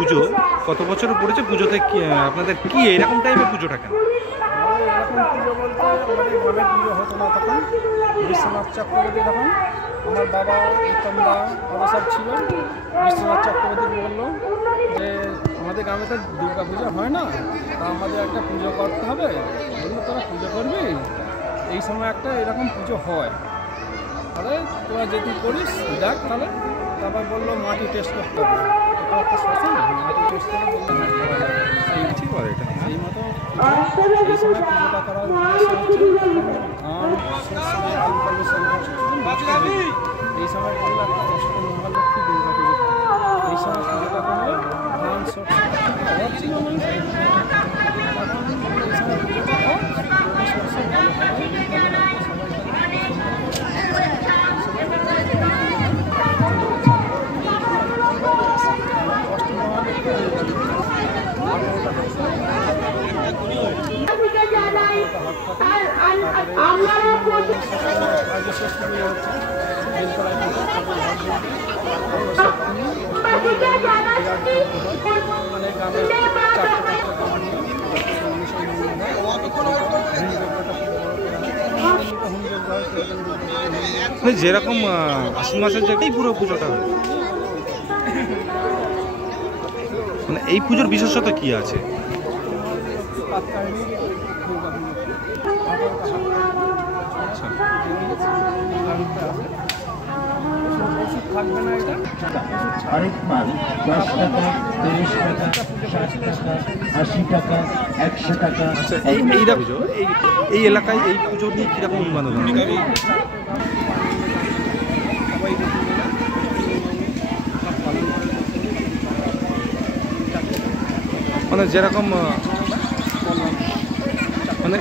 পুজো কত বছর পড়েছে? পুজোতে আপনাদের কি এরকম টাইমে পুজোটা কেন? এরকম পুজো বলতে আমাদের গ্রামে পুজো হতো না তখন, বিশ্বনাথ চক্রবর্তী তখন আমার বাবা উত্তমদা আরও সব ছিল। বিশ্বনাথ চক্রবর্তী বললো যে আমাদের গ্রামে তো দুর্গা পুজো হয় না, তা আমাদের একটা পুজো করতে হবে। বললো তোরা পুজো করবি, এই সময় একটা এরকম পুজো হয়, তাহলে তোরা যদি করিস দেখ তাহলে। তারপর বললো মাটি টেস্ট করতে হবে, এটা একটা শ্মশান, মাটি টেস্ট করে বললো সেই মতো এই সময় পুজোটা করার উদ্দেশ্য হচ্ছে এই সময় করলে একটা অষ্ট মহালক্ষ্মী দুর্গা পুজো, এই সময় পুজোটা করলে ধান শস্য অভাব ছিল না, তখন এই সময় পুজোটা হয় শস্য ভালো হয়। যেরকম আশ্বিন মাসের জায়গায় পুরো পুজোটা হয়, মানে এই পুজোর বিশেষত্ব কি আছে? আরেক মাল 10 টাকা, 30 টাকা, 60 টাকা, 80 টাকা, 100 টাকা। আচ্ছা, এই এলাকায় এই পুজো নিয়ে কিরকম অনুমান? মানে যেরকম মানে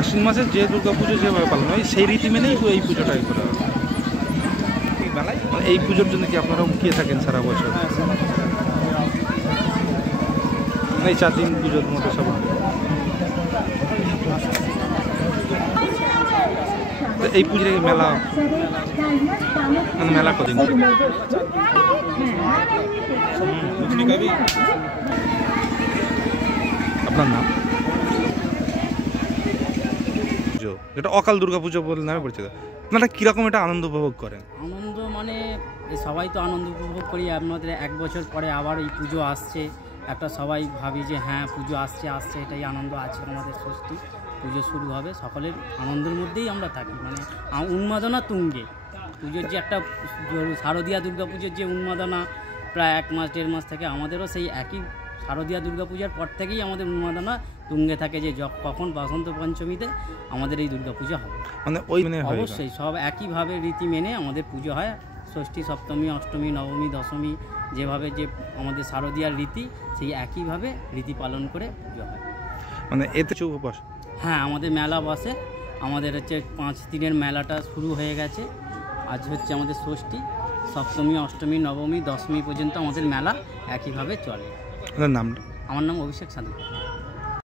আশ্বিন মাসের যে দুর্গা পুজো যেভাবে পালন হয় সেই রীতি মেনেই এই পুজোটাই করা হয়। এই পুজোর জন্য কি আপনারা মুখিয়ে থাকেন সারা বছর? এই 4 দিন পুজোর মধ্যে সব এই পুজোর মেলা, মানে মেলা কদিন? আপনার নাম? যেটা অকাল দুর্গা পুজো বলে নামে পরিচিত, আপনারা কীরকম এটা আনন্দ উপভোগ করেন? আনন্দ মানে সবাই তো আনন্দ উপভোগ করি, আমাদের 1 বছর পরে আবার এই পুজো আসছে, একটা সবাই ভাবি যে হ্যাঁ পুজো আসছে, এটাই আনন্দ আছে। আমাদের ষষ্ঠী পুজো শুরু হবে, সকলের আনন্দের মধ্যেই আমরা থাকি, মানে উন্মাদনা তুঙ্গে। পুজোর যে একটা শারদীয়া দুর্গা পুজোর যে উন্মাদনা প্রায় 1 মাস 1.5 মাস থেকে, আমাদেরও সেই একই শারদীয়া দুর্গা পূজার পর থেকেই আমাদের উন্মাদনা তুঙ্গে থাকে যে কখন বসন্ত পঞ্চমীতে আমাদের এই দুর্গা পুজো হবে। মানে অবশ্যই সব একইভাবে রীতি মেনে আমাদের পুজো হয়। ষষ্ঠী, সপ্তমী, অষ্টমী, নবমী, দশমী যেভাবে যে আমাদের শারদীয়ার রীতি, সেই একইভাবে রীতি পালন করে পুজো হয়। মানে এতে উপবাস? হ্যাঁ, আমাদের মেলা বসে, আমাদের হচ্ছে 5 দিনের মেলাটা শুরু হয়ে গেছে। আজ হচ্ছে আমাদের ষষ্ঠী, সপ্তমী, অষ্টমী, নবমী, দশমী পর্যন্ত আমাদের মেলা একইভাবে চলে। নামটা? আমার নাম অভিষেক সাধু।